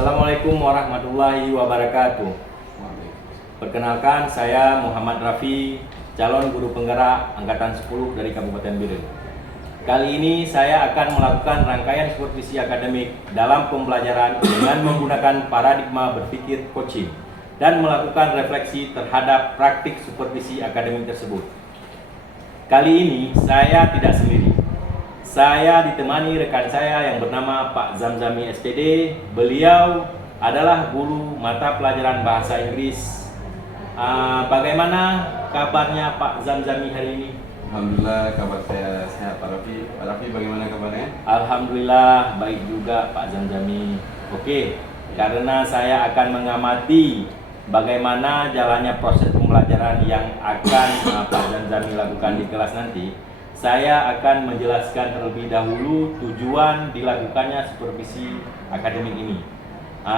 Assalamualaikum warahmatullahi wabarakatuh. Perkenalkan, saya Muhammad Rafi, calon guru penggerak Angkatan 10 dari Kabupaten Biren. Kali ini saya akan melakukan rangkaian supervisi akademik dalam pembelajaran dengan menggunakan paradigma berpikir coaching dan melakukan refleksi terhadap praktik supervisi akademik tersebut. Kali ini saya tidak sendiri. Saya ditemani rekan saya yang bernama Pak Zamzami SPD. Beliau adalah guru mata pelajaran bahasa Inggris. Bagaimana kabarnya Pak Zamzami hari ini? Alhamdulillah, kabar saya sehat Pak Rafi. Pak Rafi, bagaimana kabarnya? Alhamdulillah baik juga Pak Zamzami. Oke, karena saya akan mengamati bagaimana jalannya proses pembelajaran yang akan Pak Zamzami lakukan di kelas nanti, saya akan menjelaskan terlebih dahulu tujuan dilakukannya supervisi akademik ini,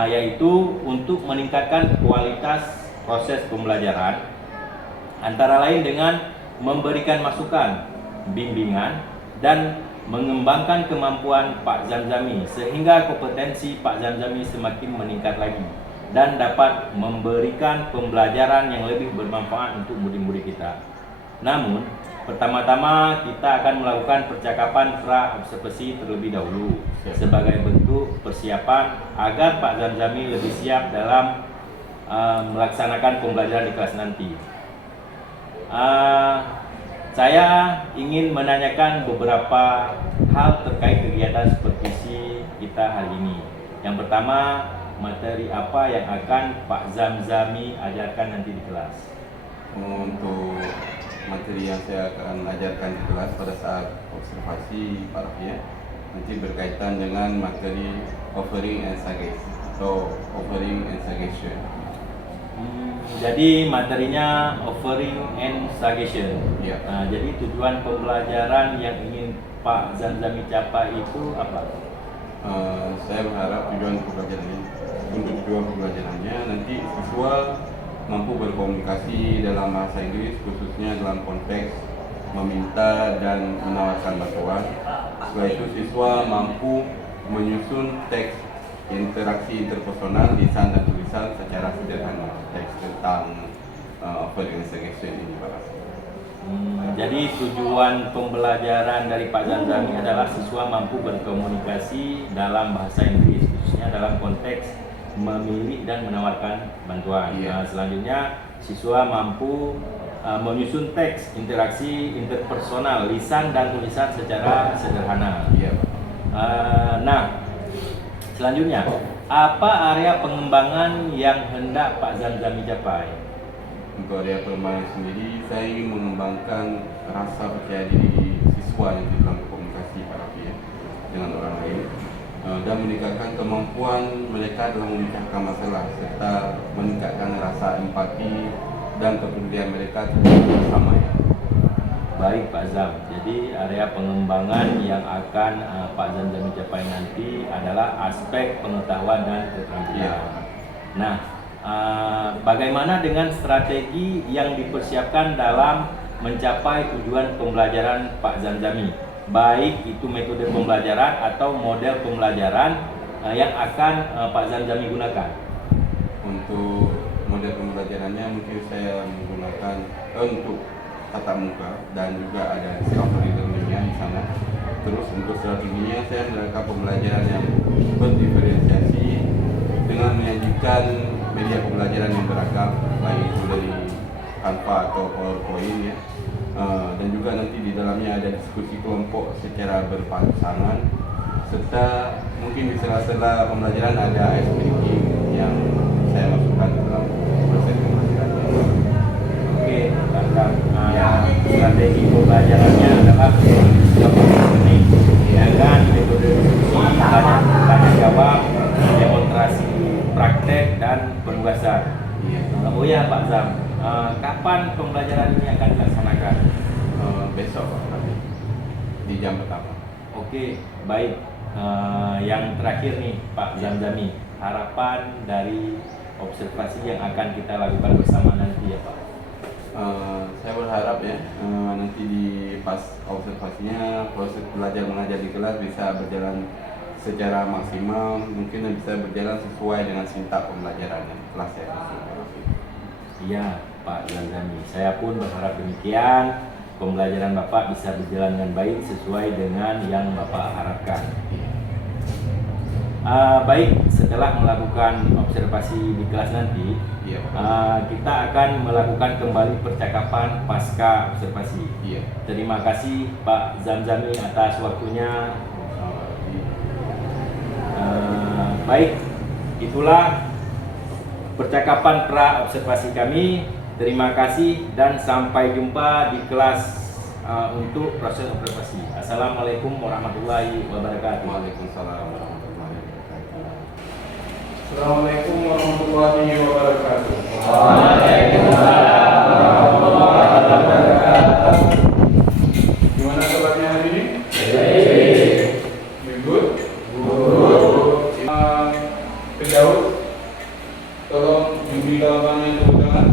yaitu untuk meningkatkan kualitas proses pembelajaran, antara lain dengan memberikan masukan, bimbingan, dan mengembangkan kemampuan Pak Zamzami sehingga kompetensi Pak Zamzami semakin meningkat lagi dan dapat memberikan pembelajaran yang lebih bermanfaat untuk murid-murid kita. Namun, pertama-tama kita akan melakukan percakapan pra-observasi terlebih dahulu sebagai bentuk persiapan agar Pak Zamzami lebih siap dalam melaksanakan pembelajaran di kelas nanti. Saya ingin menanyakan beberapa hal terkait kegiatan supervisi kita hari ini. Yang pertama, materi apa yang akan Pak Zamzami ajarkan nanti di kelas? Untuk materi yang saya akan ajarkan di kelas pada saat observasi Pak Rafi, nanti berkaitan dengan materi offering and suggestion atau offering and suggestion. Jadi materinya offering and suggestion. Ya. Jadi tujuan pembelajaran yang ingin Pak Zamzami capai itu apa? Saya berharap untuk tujuan pembelajarannya nanti siswa mampu berkomunikasi dalam bahasa Inggris, khususnya dalam konteks meminta dan menawarkan bantuan. Setelah itu siswa mampu menyusun teks interaksi interpersonal, lisan dan tulisan secara sederhana, teks tentang offering and suggestion ini Pak. Jadi tujuan pembelajaran dari Pak Zamzami adalah siswa mampu berkomunikasi dalam bahasa Inggris, khususnya dalam konteks memilih dan menawarkan bantuan. Selanjutnya siswa mampu menyusun teks interaksi interpersonal, lisan dan tulisan secara sederhana. Selanjutnya, apa area pengembangan yang hendak Pak Zamzami capai? Untuk area pengembangan sendiri, saya ingin mengembangkan rasa percaya diri siswa yang di dalam komunikasi Pak Rafi dengan orang lain, dan meningkatkan kemampuan mereka dalam memecahkan masalah serta meningkatkan rasa empati dan kepedulian mereka terhadap bersama. Baik Pak Zam, jadi area pengembangan yang akan Pak Zamzami capai nanti adalah aspek pengetahuan dan keterampilan. Nah, bagaimana dengan strategi yang dipersiapkan dalam mencapai tujuan pembelajaran Pak Zamzami? Baik itu metode pembelajaran atau model pembelajaran yang akan Pak Zamzami gunakan. Untuk model pembelajarannya mungkin saya menggunakan untuk tatap muka dan juga ada discovery learning-nya di sana. Terus untuk strateginya saya menerapkan pembelajaran yang berdiferensiasi dengan menyajikan media pembelajaran yang beragam, baik itu dari Canva atau PowerPoint dan juga nanti di dalamnya ada diskusi kelompok secara berpasangan, serta mungkin di sela-sela pembelajaran ada ice breaking yang saya masukkan dalam proses pembelajaran. Oke, strategi pembelajarannya adalah listening dengan metode diskusi, tanya jawab, demonstrasi praktek dan penugasan. Oh ya Pak Zam, kapan pembelajaran ini akan dilaksanakan? Besok di jam pertama. Oke, baik. Yang terakhir nih Pak Zamzami, harapan dari observasi yang akan kita lakukan bersama nanti ya Pak. Saya berharap nanti di pas observasinya proses belajar mengajar di kelas bisa berjalan secara maksimal mungkin bisa berjalan sesuai dengan sintak pembelajarannya telah saya susun. Iya, Pak Zanzami. Saya pun berharap demikian. Pembelajaran Bapak bisa berjalan dengan baik sesuai dengan yang Bapak harapkan. Baik, setelah melakukan observasi di kelas nanti, Iya. kita akan melakukan kembali percakapan pasca observasi. Iya. Terima kasih Pak Zamzami atas waktunya. Baik, itulah percakapan pra observasi kami. Terima kasih dan sampai jumpa di kelas untuk proses observasi. Assalamualaikum warahmatullahi wabarakatuh. Waalaikumsalam warahmatullahi wabarakatuh. Assalamualaikum warahmatullahi wabarakatuh. Waalaikumsalam warahmatullahi wabarakatuh. Gimana kabarnya hari ini? Baik. Good? Good. Penjauh, tolong memberitahukannya tepuk tangan.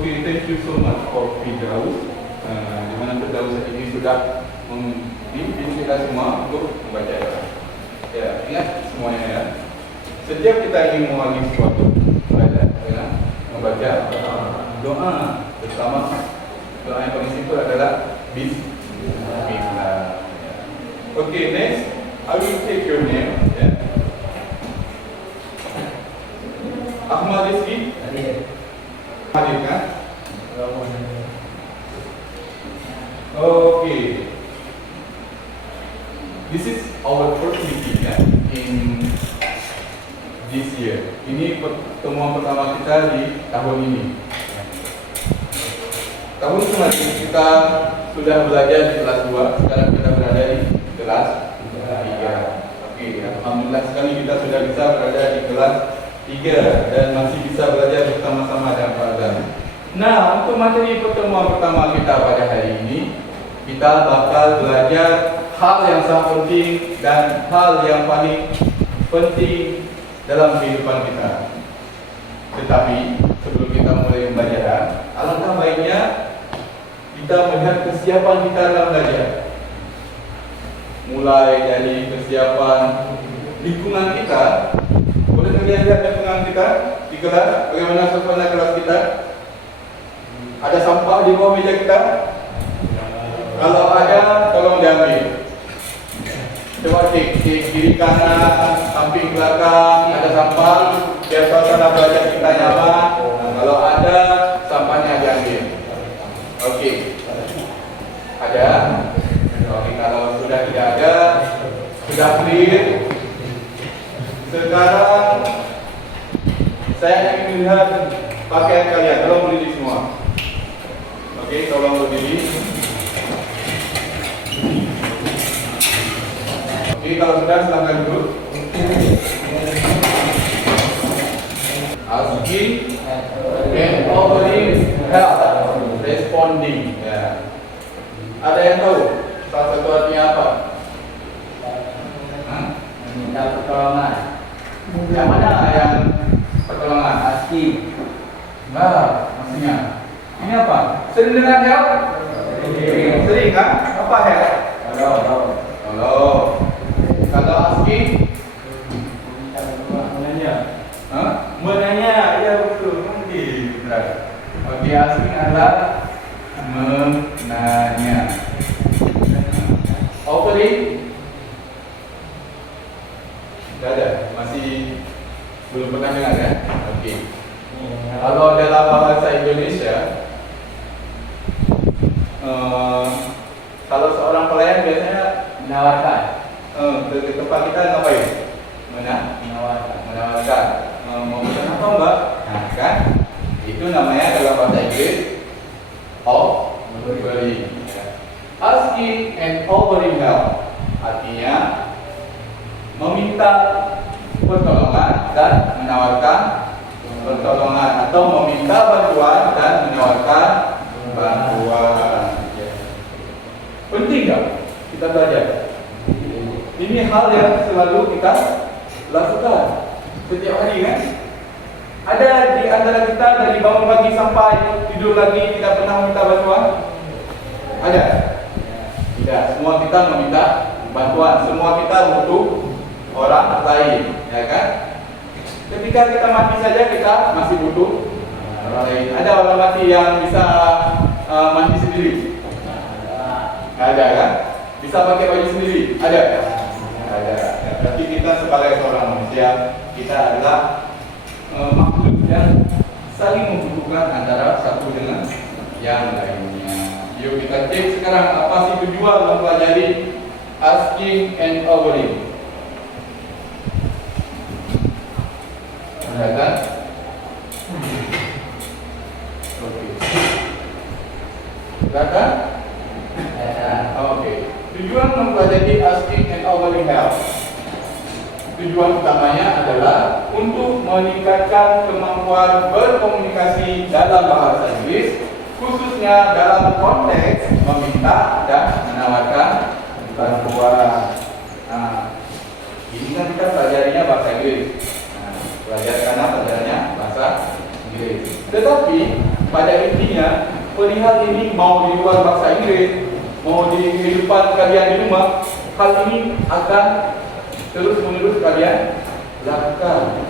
Okay, thank you so much for Firdaus. Di mana Firdaus ini sudah membimbing kita semua untuk membaca doa. Ya, ingat semuanya ya. Setiap kita ingin mewangi sesuatu, belajar, ya, membaca doa pertama. Doa yang paling simpel adalah Bismillah. Okay, next, I will take your name. Ya. Ahmad Rizki. Hadir kan? Okay. This is our first meeting ya, in this year. Ini pertemuan pertama kita di tahun ini. Tahun kemarin kita sudah belajar di kelas 2, sekarang kita berada di kelas 3. Oke, alhamdulillah sekali kita sudah bisa berada di kelas 3 dan masih bisa belajar bersama-sama dengan Pak Azam. Nah, untuk materi pertemuan pertama kita pada hari ini, kita bakal belajar hal yang sangat penting dan hal yang paling penting dalam kehidupan kita. Tetapi sebelum kita mulai pembelajaran, alangkah baiknya kita melihat kesiapan kita dalam belajar. Mulai dari kesiapan lingkungan kita. Boleh kalian lihat lingkungan kita di kelas, bagaimana suasana kelas kita? Ada sampah di bawah meja kita? Kalau ada, tolong diambil. Coba cek kiri kanan, samping belakang, ada sampah, biar suasana belajar kita nyaman. Kalau ada, sampahnya diambil. Oke. Ada? Oke, kalau sudah tidak ada, sudah clear. Sekarang saya ingin melihat pakaian kalian. Tolong berdiri semua. Oke, tolong berdiri. Oke, kalau sudah silakan duduk. Asking and offering help, responding. Ya. Ada yang tahu salah satu artinya apa? Minta pertolongan. Yang mana yang pertolongan? Asking. Enggak, maksudnya. Ini apa? Sering dengar help? Sering kan? Apa help? Tolong. Kalau asking? Menanya. Hah? Menanya, ya betul. Mungkin benar. Oke, asking adalah menanya. Offering? Tidak ada, masih belum pernah dengar ya? Oke. Kalau dalam bahasa Indonesia, kalau seorang pelayan Menawarkan. Ke tempat kita ngapain? Menawarkan. Menawarkan. Mau pesan apa mbak? Nah kan, itu namanya dalam bahasa Inggris offering. Asking and offering help artinya meminta pertolongan dan menawarkan pertolongan, atau meminta bantuan dan menawarkan bantuan. Penting nggak kita belajar? Ini hal yang selalu kita lakukan setiap hari kan? Ada di antara kita dari bangun pagi sampai tidur lagi tidak pernah meminta bantuan? Ada? Tidak. Semua kita meminta bantuan. Semua kita butuh orang lain, ya kan? Ketika kita mati saja kita masih butuh orang lain. Ada orang mati yang bisa mandi sendiri? Ada kan? Bisa pakai baju sendiri? Ada? Ada. Berarti kita sebagai seorang manusia, kita adalah makhluk yang saling membutuhkan antara satu dengan yang lainnya. Yuk kita cek sekarang apa sih tujuan mempelajari asking and offering. Ada kan? Oke. Silakan. Oke. Tujuan mempelajari asking and offering help. Tujuan utamanya adalah untuk meningkatkan kemampuan berkomunikasi dalam bahasa Inggris, khususnya dalam konteks meminta dan menawarkan bantuan. Nah, ini kan kita pelajarinya bahasa Inggris. Belajar karena pelajarannya bahasa Inggris. Tetapi pada intinya perihal ini mau di luar bahasa Inggris, mau di kehidupan kalian di rumah, hal ini akan terus menerus kalian lakukan.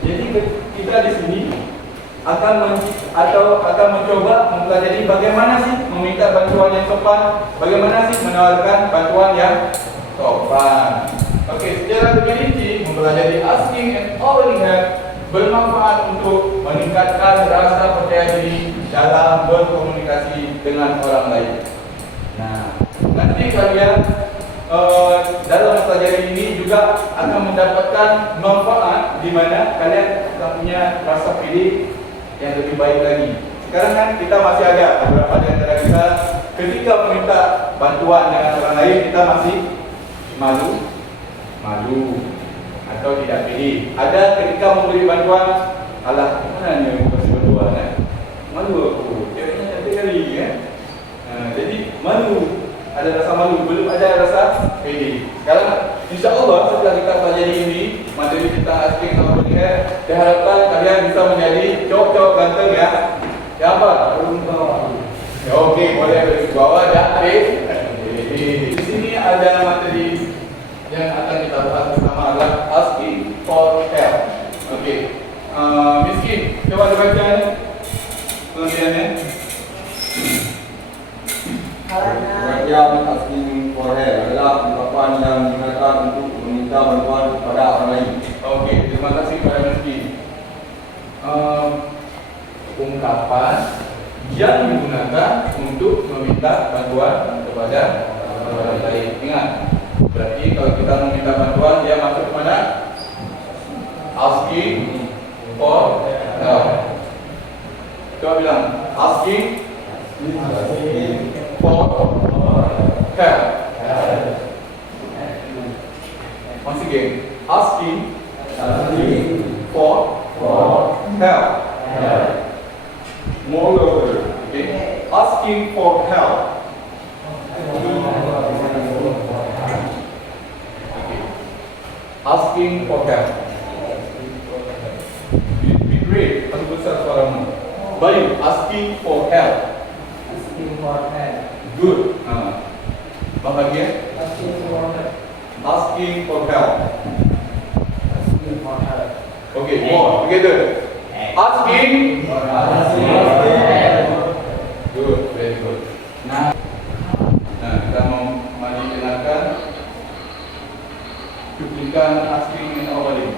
Jadi kita di sini akan mencoba mempelajari bagaimana sih meminta bantuan yang sopan, bagaimana sih menawarkan bantuan yang sopan. Oke, secara lebih mempelajari asking and offering help bermanfaat untuk meningkatkan rasa percaya diri dalam berkomunikasi dengan orang lain. Nah, nanti kalian dalam mempelajari ini juga akan mendapatkan manfaat di mana kalian akan punya rasa pilih yang lebih baik lagi. Sekarang kan kita masih ada beberapa di antara kita ketika meminta bantuan dengan orang lain kita masih malu atau tidak pilih. Ada ketika memberi bantuan, alah mana nih yang kasih bantuan kan? Malu aku, ceweknya cantik kali kan? Jadi malu. Ada rasa malu, belum ada rasa pede. Sekarang insya Allah setelah kita pelajari ini materi tentang asking and offering help, diharapkan kalian bisa menjadi cowok-cowok ganteng ya. Ya apa? Ya, oke, boleh beri bawah dan di sini ada materi yang akan kita bahas bersama adalah asking for help. Oke, Miskin, coba dibaca pengertiannya. Pengertian asking for help adalah ungkapan yang digunakan untuk meminta bantuan kepada orang lain. Oke, terima kasih kepada Rizky. Ungkapan yang digunakan untuk meminta bantuan kepada orang lain. Ingat, berarti kalau kita meminta bantuan, dia masuk kemana? Asking for help. Coba bilang, asking for help. Once again, asking for help. Moreover, okay, asking for help. Okay. Asking for help. Be great. Satu besar suaramu. Bayu, asking for help. Good. Bahagia. Asking for help. Okay, more together. Asking. Good, very good. Nah, kita mau menjelaskan cuplikan asking and offering.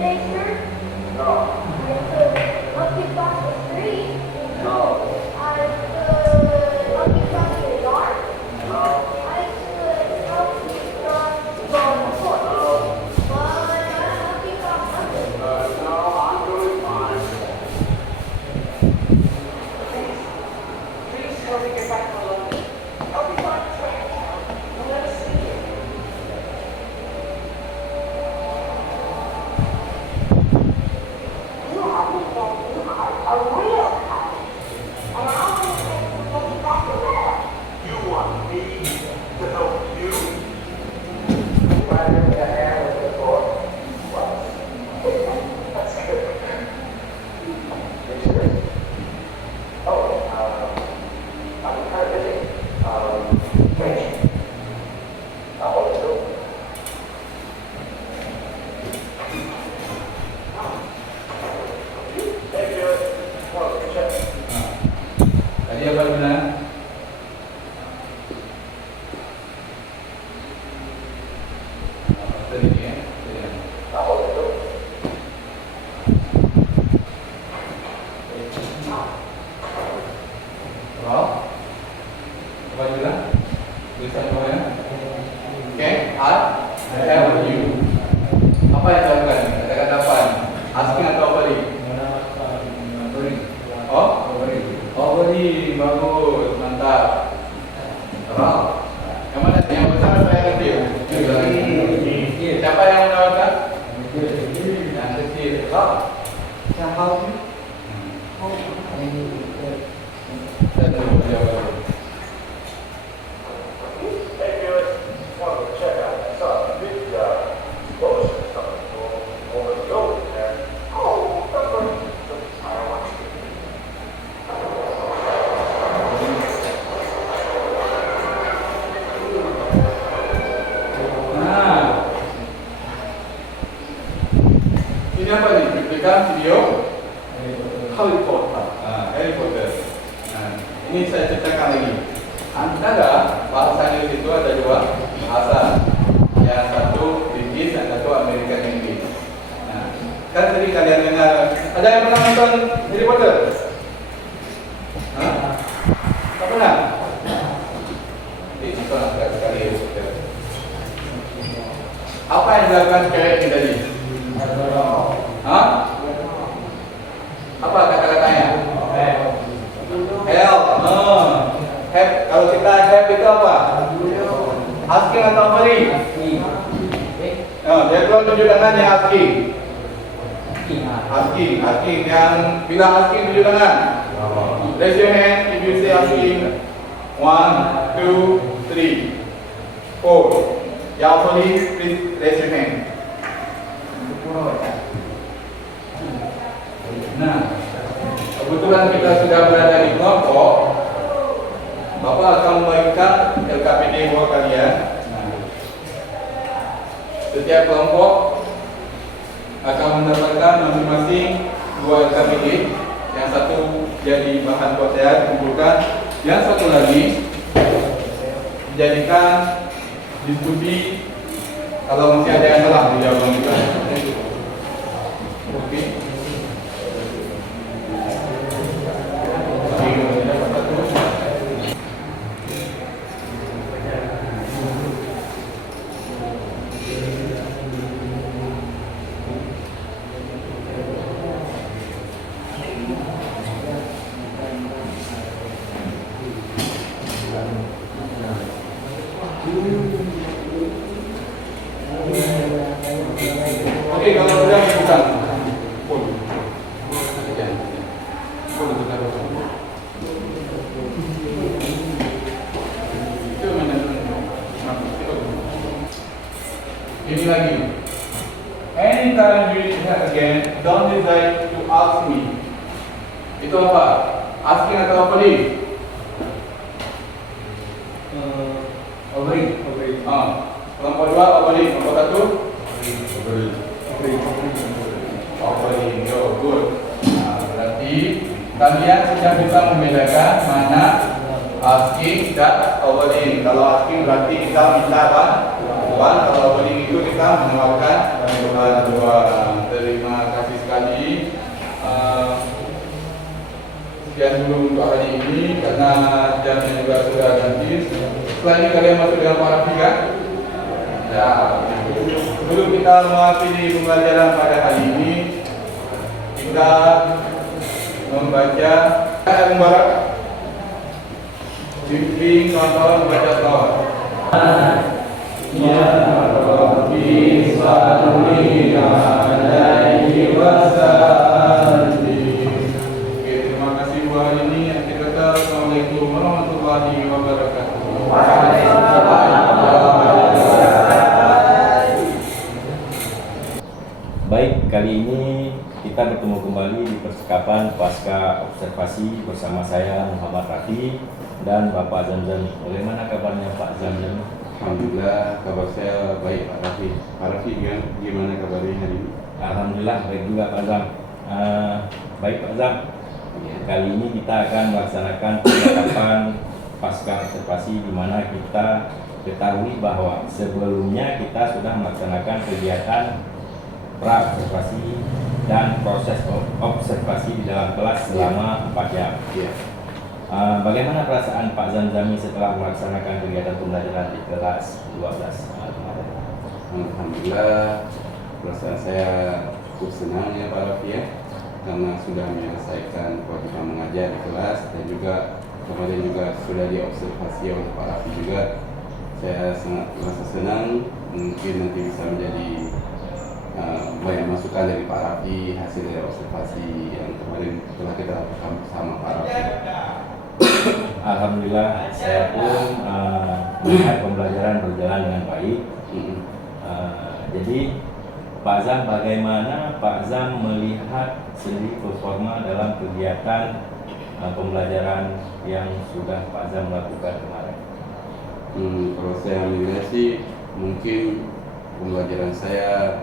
nature? No. I could monkey cross the street? No. I could monkey cross the yard? No. I could monkey cross the court? No. Well, then I monkey cross nothing. No, I'm doing fine. Please help me get back to London. Help me find a train. I'll never see you. You haven't get me a real house. And I want to take you back to there. You want me to help you? Rather than hand with the door. Well, that's good. Are you serious? Oh, I'm kind of busy. Wait. I'll hold it through. Thank you. Well, check. Tadi apa bilang? Tadi ni ya. I'll hold it through. Well, apa bilang? Tulisan bawah ya. Okay, I have you. Apa yang dilakukan? Katakan apa? Asking atau offering? Oh, offering. Bagus, mantap. Well, yang mana? Yang besar atau yang kecil? Siapa yang menawarkan? Yang kecil. Well, can I help you? Saya tahu jawaban. Thank you. Well, check out. I saw a big motion coming over the ocean there. Oh, don't worry. I don't want you. Nah, ini apa nih? Duplikan video Harry Potter. Harry Potter. Nah, ini saya ceritakan lagi. Antara bahasa Inggris itu ada dua bahasa. Yang satu British, yang satu American English. Nah, kan tadi kalian dengar. Ada yang pernah nonton Harry Potter? Hah? Tak pernah? Ini nonton sekali Harry Potter. Apa yang dilakukan kayak ini tadi? Hah? Apa kata-katanya? Help. Help. Kalau kita help itu apa? Asking atau offering? Dia keluar tunjuk tangan yang asking. Asking. Yang bilang asking tunjuk tangan. Raise your hand if you say asking. 1, 2, 3, 4. Yang offering, please raise your hand. Nah, kebetulan kita sudah berada di kelompok. Bapak akan membagikan LKPD buat kalian. Setiap kelompok akan mendapatkan masing-masing 2 LKPD. Yang satu jadi bahan buat saya kumpulkan. Yang satu lagi dijadikan diskusi. Kalau masih ada yang salah dijawab juga. Oke. Oke, kalau sudah bukan. Ini lagi. Anytime you reach here again, don't decide to ask me. Itu apa? Asking atau offering? Offering. Kelompok 2 offering. Kelompok 1 offering. Yo, good. Nah, berarti kalian sudah bisa membedakan mana asking dan offering. Kalau asking berarti kita minta uang. Kalau offering itu kita menawarkan bantuan. Terima sekian dulu untuk hari ini karena jamnya juga sudah ganti. Setelah ini kalian masuk dengan para pihak. Ya, sebelum kita mengakhiri pembelajaran pada hari ini, kita membaca ayat Mubarak. Bimbing kawan-kawan membaca selawat. Ya Rabbi salli alaihi wasallim. Oke, terima kasih buat hari ini. Akhir kata, Assalamualaikum warahmatullahi wabarakatuh. Baik, kali ini kita bertemu kembali di percakapan pasca observasi bersama saya Muhammad Rafi dan Bapak Zamzami. Bagaimana kabarnya Pak Zamzami? Alhamdulillah, kabar saya baik Pak Rafi. Pak Rafi gimana kabarnya hari ini? Alhamdulillah baik juga Pak Zam. Baik Pak Zam. Kali ini kita akan melaksanakan percakapan pasca observasi di mana kita ketahui bahwa sebelumnya kita sudah melaksanakan kegiatan pra-observasi dan proses observasi di dalam kelas selama 4 jam. Iya. Bagaimana perasaan Pak Zamzami setelah melaksanakan kegiatan pembelajaran di kelas 12 kemarin? Alhamdulillah, perasaan saya cukup senang ya Pak Rafi ya, karena sudah menyelesaikan kewajiban mengajar di kelas dan juga kemarin juga sudah diobservasi oleh Pak Rafi juga. Saya sangat merasa senang, mungkin nanti bisa menjadi banyak masukan dari Pak Rafi hasil dari observasi yang kemarin telah kita lakukan bersama Pak Rafi. Alhamdulillah saya pun melihat pembelajaran berjalan dengan baik. Jadi Pak Zam, bagaimana Pak Zam melihat sendiri performa dalam kegiatan pembelajaran yang sudah Pak Zam lakukan kemarin? Kalau saya menilai sih mungkin pembelajaran saya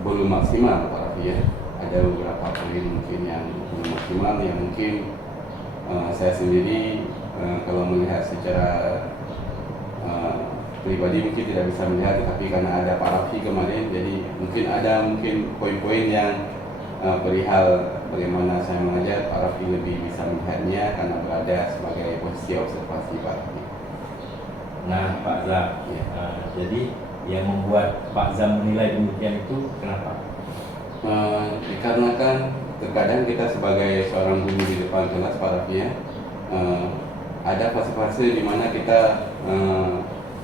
belum maksimal Pak Rafi ya. Ada beberapa poin mungkin yang belum maksimal yang mungkin saya sendiri kalau melihat secara pribadi mungkin tidak bisa melihat, tetapi karena ada Pak Rafi kemarin, jadi mungkin poin-poin yang perihal bagaimana saya mengajar, Pak Rafi lebih bisa melihatnya karena berada sebagai posisi observasi Pak Rafi. Nah Pak Zam, jadi yang membuat Pak Zam menilai demikian itu kenapa? Dikarenakan terkadang kita sebagai seorang guru di depan kelas Pak Rafi ya, ada fase-fase di mana kita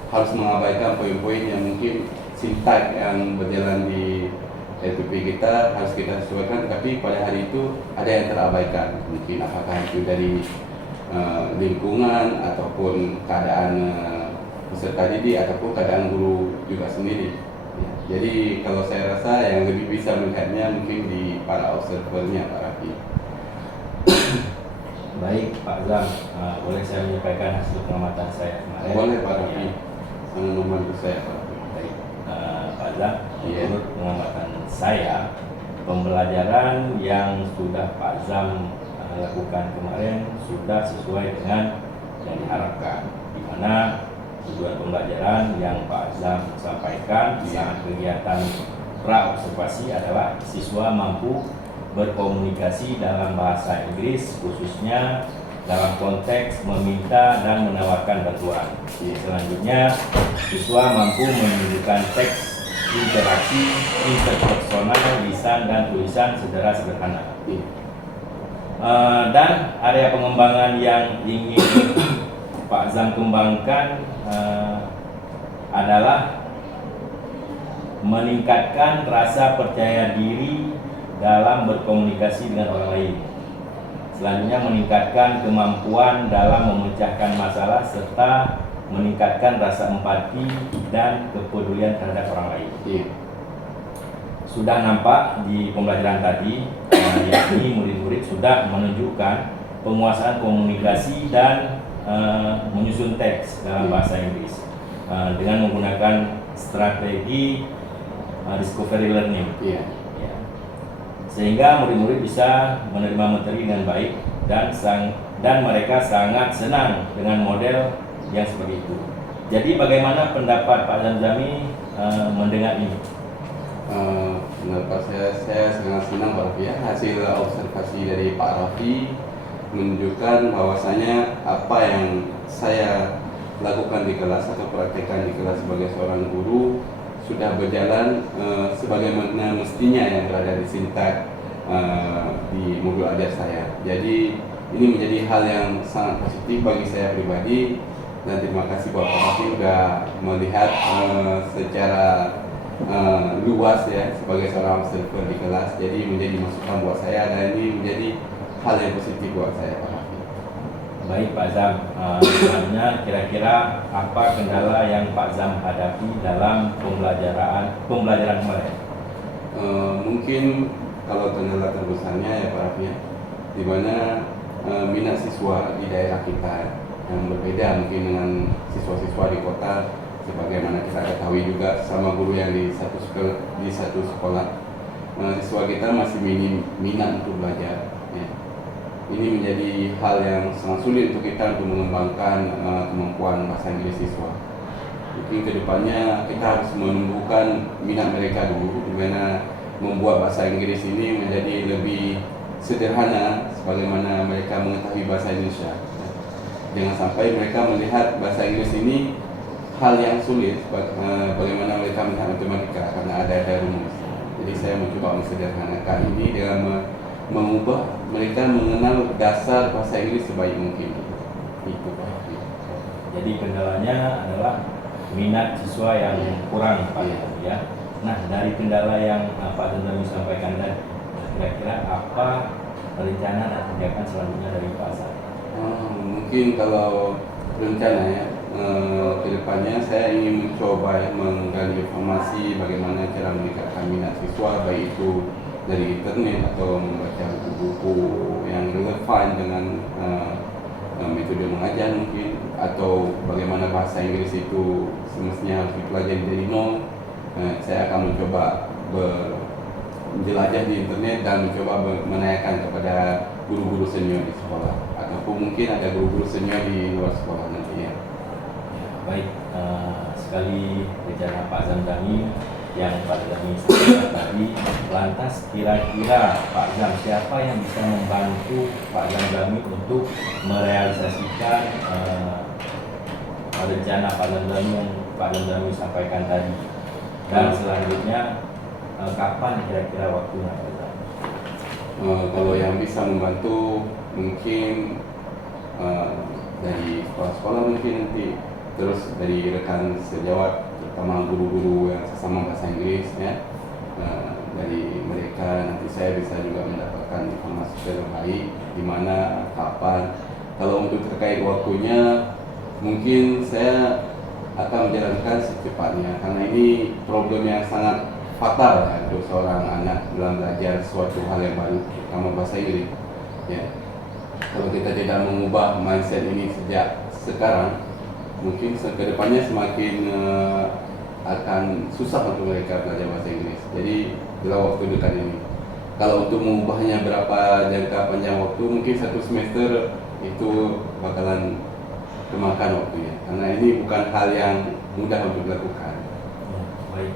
harus mengabaikan poin-poin yang mungkin sintak yang berjalan di LPP kita harus kita sesuaikan, tapi pada hari itu ada yang terabaikan, mungkin apakah itu dari lingkungan ataupun keadaan peserta didik ataupun keadaan guru juga sendiri. Jadi kalau saya rasa yang lebih bisa melihatnya mungkin di para observernya Pak Rafi. Baik Pak Zam, boleh saya menyampaikan hasil pengamatan saya kemarin? Boleh Pak Rafi, sangat membantu saya Pak Rafi. Baik, Pak Zam, menurut pengamatan saya, pembelajaran yang sudah Pak Zam lakukan kemarin sudah sesuai dengan yang diharapkan, di mana tujuan pembelajaran yang Pak Zam sampaikan saat kegiatan pra-observasi adalah siswa mampu berkomunikasi dalam bahasa Inggris, khususnya dalam konteks meminta dan menawarkan bantuan. Selanjutnya, siswa mampu menunjukkan teks interaksi interpersonal, lisan dan tulisan secara sederhana. Dan area pengembangan yang ingin Pak Zam kembangkan adalah meningkatkan rasa percaya diri dalam berkomunikasi dengan orang lain. Selanjutnya, meningkatkan kemampuan dalam memecahkan masalah serta meningkatkan rasa empati dan kepedulian terhadap orang lain. Sudah nampak di pembelajaran tadi, yakni murid-murid sudah menunjukkan penguasaan komunikasi dan menyusun teks dalam bahasa Inggris dengan menggunakan strategi discovery learning. Sehingga murid-murid bisa menerima materi dengan baik dan mereka sangat senang dengan model yang seperti itu. Jadi bagaimana pendapat Pak Zamzami mendengar ini? pendapat saya sangat senang Pak Raffi ya. Hasil observasi dari Pak Raffi menunjukkan bahwasanya apa yang saya lakukan di kelas atau praktekkan di kelas sebagai seorang guru sudah berjalan sebagaimana mestinya yang berada di sintak di modul ajar saya. Jadi ini menjadi hal yang sangat positif bagi saya pribadi, dan terima kasih buat Pak Raffi sudah melihat secara luas ya sebagai seorang observer di kelas. Jadi menjadi masukan buat saya, dan ini menjadi hal yang positif buat saya Pak Raffi. Baik Pak Zam, selanjutnya kira-kira apa kendala yang Pak Zam hadapi dalam pembelajaran kemarin? Mungkin kalau kendala terbesarnya ya Pak Raffi ya, di mana minat siswa di daerah kita yang berbeda mungkin dengan siswa-siswa di kota. Sebagaimana kita ketahui juga sama guru yang di satu sekolah, siswa kita masih minim minat untuk belajar ya. Ini menjadi hal yang sangat sulit untuk kita untuk mengembangkan kemampuan bahasa Inggris siswa. Mungkin kedepannya kita harus menumbuhkan minat mereka dulu, dimana membuat bahasa Inggris ini menjadi lebih sederhana sebagaimana mereka mengetahui bahasa Indonesia. Jangan sampai mereka melihat bahasa Inggris ini hal yang sulit bagaimana mereka melihat matematika karena ada rumus. Jadi saya mencoba mensederhanakan ini dengan mengubah mereka mengenal dasar bahasa Inggris sebaik mungkin. Itu Pak. Jadi kendalanya adalah minat siswa yang kurang Pak ya. Nah, dari kendala yang Pak Zam sampaikan tadi, kira-kira apa rencana dan tindakan selanjutnya dari Pak Zam? Mungkin kalau rencana ya kedepannya saya ingin mencoba ya, menggali informasi bagaimana cara meningkatkan minat siswa, baik itu dari internet atau membaca buku-buku yang relevan dengan metode mengajar mungkin, atau bagaimana bahasa Inggris itu semestinya harus dipelajari dari nol. Saya akan mencoba menjelajah di internet dan mencoba menanyakan kepada guru-guru senior di sekolah, ataupun mungkin ada guru-guru senior di luar sekolah nantinya. Baik, sekali rencana Pak Zam yang Pak Zam sampaikan tadi. Lantas kira-kira Pak Zam, siapa yang bisa membantu Pak Zam untuk merealisasikan rencana Pak Zam yang Pak Zam sampaikan tadi? Dan selanjutnya kapan kira-kira waktunya Pak Zam? Kalau yang bisa membantu mungkin dari sekolah-sekolah mungkin nanti, terus dari rekan sejawat terutama guru-guru yang sesama bahasa Inggris ya. Dari mereka nanti saya bisa juga mendapatkan informasi terbaik di mana, kapan. Kalau untuk terkait waktunya mungkin saya akan menjalankan secepatnya, karena ini problem yang sangat fatal ya untuk seorang anak dalam belajar suatu hal yang baru, terutama bahasa Inggris ya. Kalau kita tidak mengubah mindset ini sejak sekarang, mungkin ke depannya semakin akan susah untuk mereka belajar bahasa Inggris. Jadi dalam waktu dekat ini, kalau untuk mengubahnya berapa jangka panjang waktu, mungkin 1 semester itu bakalan kemakan waktunya, karena ini bukan hal yang mudah untuk dilakukan. Baik,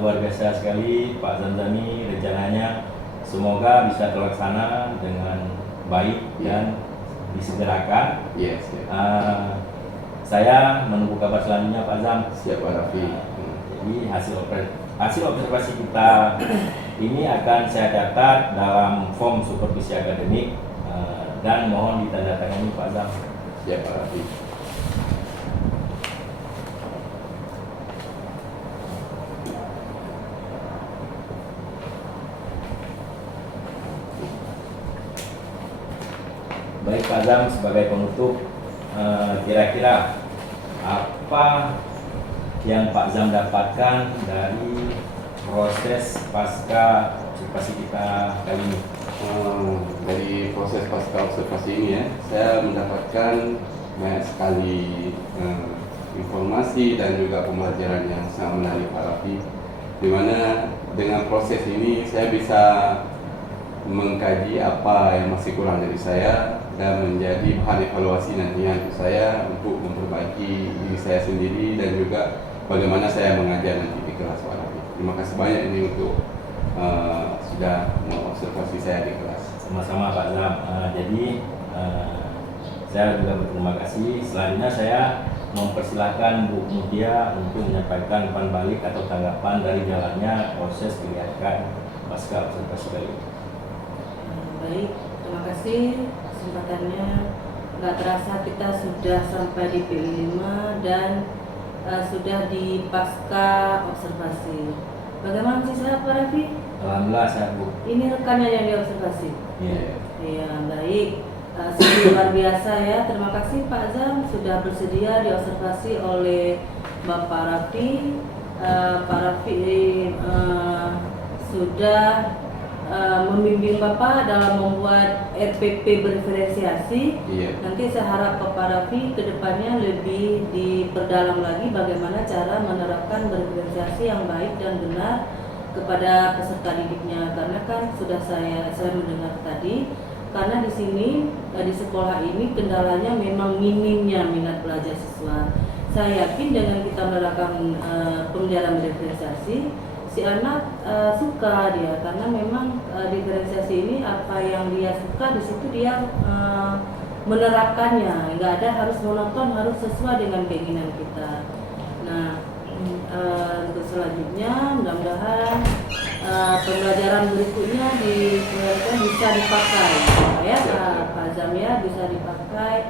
luar biasa sekali Pak Zamzami, rencananya semoga bisa terlaksana dengan baik dan disegerakan. Yes. Saya menunggu kabar selanjutnya Pak Zam. Siap Pak Raffi. Jadi hasil observasi kita ini akan saya catat dalam form supervisi akademik dan mohon ditandatangani Pak Zam. Siap Pak Raffi. Baik Pak Zam, sebagai penutup, kira-kira apa yang Pak Zam dapatkan dari proses pasca observasi kita kali ini? Dari proses pasca observasi ini ya, saya mendapatkan banyak sekali informasi dan juga pembelajaran yang sangat menarik Pak Raffi, di mana dengan proses ini saya bisa mengkaji apa yang masih kurang dari saya dan menjadi bahan evaluasi nantinya untuk saya untuk memperbaiki diri saya sendiri dan juga bagaimana saya mengajar nanti di kelas Pak Raffi. Terima kasih banyak ini untuk sudah mengobservasi saya di kelas. Sama-sama Pak Zam. Jadi saya juga berterima kasih. Selanjutnya saya mempersilahkan Bu Mutia untuk menyampaikan umpan balik atau tanggapan dari jalannya proses kegiatan pasca observasi kali ini. Baik, terima kasih kesempatannya. Nggak terasa kita sudah sampai di PI 5 dan sudah di pasca observasi. Bagaimana sih saya Pak Raffi? Alhamdulillah sehat Bu. Ini rekannya yang diobservasi. Iya. Iya, baik. Sungguh luar biasa ya. Terima kasih Pak Zam sudah bersedia diobservasi oleh Bapak Raffi. Pak Raffi sudah membimbing Bapak dalam membuat RPP berdiferensiasi. Iya. Nanti saya harap Bapak Raffi kedepannya lebih diperdalam lagi bagaimana cara menerapkan berdiferensiasi yang baik dan benar kepada peserta didiknya, karena kan sudah saya mendengar tadi, karena di sini di sekolah ini kendalanya memang minimnya minat belajar siswa. Saya yakin dengan kita menerapkan pembelajaran diferensiasi, si anak suka dia, karena memang diferensiasi ini apa yang dia suka di situ dia menerapkannya, nggak ada harus monoton, harus sesuai dengan keinginan kita. Nah, untuk selanjutnya mudah-mudahan pembelajaran berikutnya bisa dipakai ya Pak Zam ya, bisa dipakai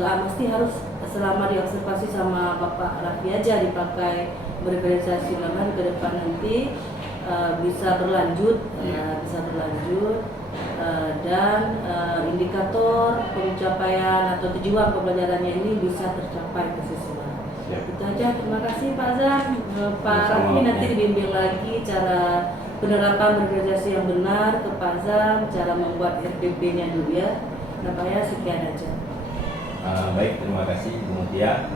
nggak mesti harus selama diobservasi sama Bapak Raffi aja dipakai berdiferensiasi, mudah-mudahan ke depan nanti bisa berlanjut dan indikator pencapaian atau tujuan pembelajarannya ini bisa tercapai ke siswa. Itu aja, terima kasih Pak Zam. Pak Raffi nanti dibimbing lagi cara penerapan berdiferensiasi yang benar ke Pak Zam, cara membuat RPP-nya dulu ya. Nampaknya sekian aja. Baik, terima kasih Bu Mutia.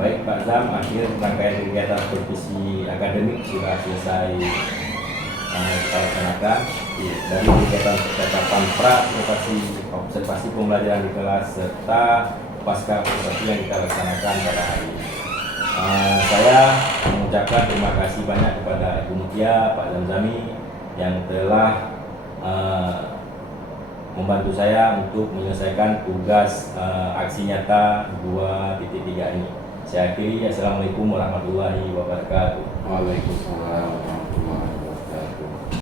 Baik Pak Zam, akhir rangkaian kegiatan supervisi akademik sudah selesai kita laksanakan. Dari kegiatan percakapan observasi pembelajaran di kelas serta pasca observasi yang kita laksanakan pada hari ini. Saya mengucapkan terima kasih banyak kepada Ibu Mutia, Pak Zamzami yang telah membantu saya untuk menyelesaikan tugas aksi nyata 2.3 ini. Saya akhiri, Assalamualaikum warahmatullahi wabarakatuh. Waalaikumsalam warahmatullahi wabarakatuh.